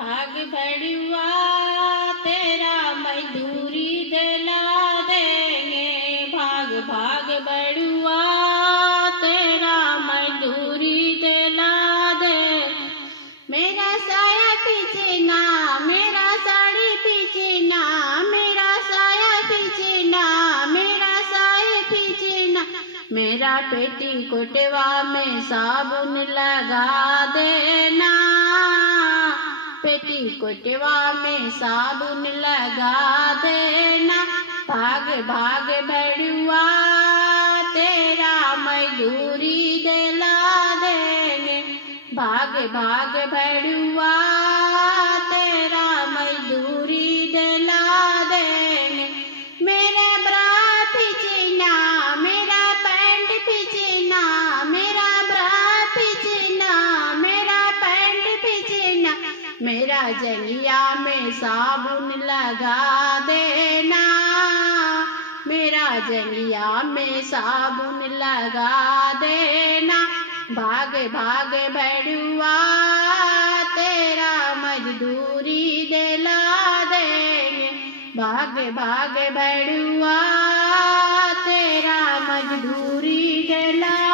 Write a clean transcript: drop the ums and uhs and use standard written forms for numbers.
भाग भड़ुआ तेरा मजदूरी दिला देंगे। भाग भाग भड़ुआ तेरा मजदूरी दिला दे। मेरा साया पीछे ना, मेरा साड़ी पीछे ना, मेरा साया पीछे ना, मेरा साया पीछे ना। मेरा पेटीकोटवा में साबुन लगा देना, पेटीकोटवा में साबुन लगा देना। भाग भाग भड़ुआ तेरा मजदूरी दिला देंगे। भाग भाग भड़ुआ तेरा मजदूरी दिला देंगे। मेरा ब्रा पीछे ना, मेरा पैंट पीछे ना, मेरा ब्रा पीछे ना, मेरा पैंट पीछे ना। मेरा जंगिया में साबुन लगा देना, मेरा जंगिया में साबुन लगा देना। भाग भाग भड़ुआ तेरा मजदूरी दिला देंगे। भाग भाग भड़ुआ तेरा मजदूरी दिला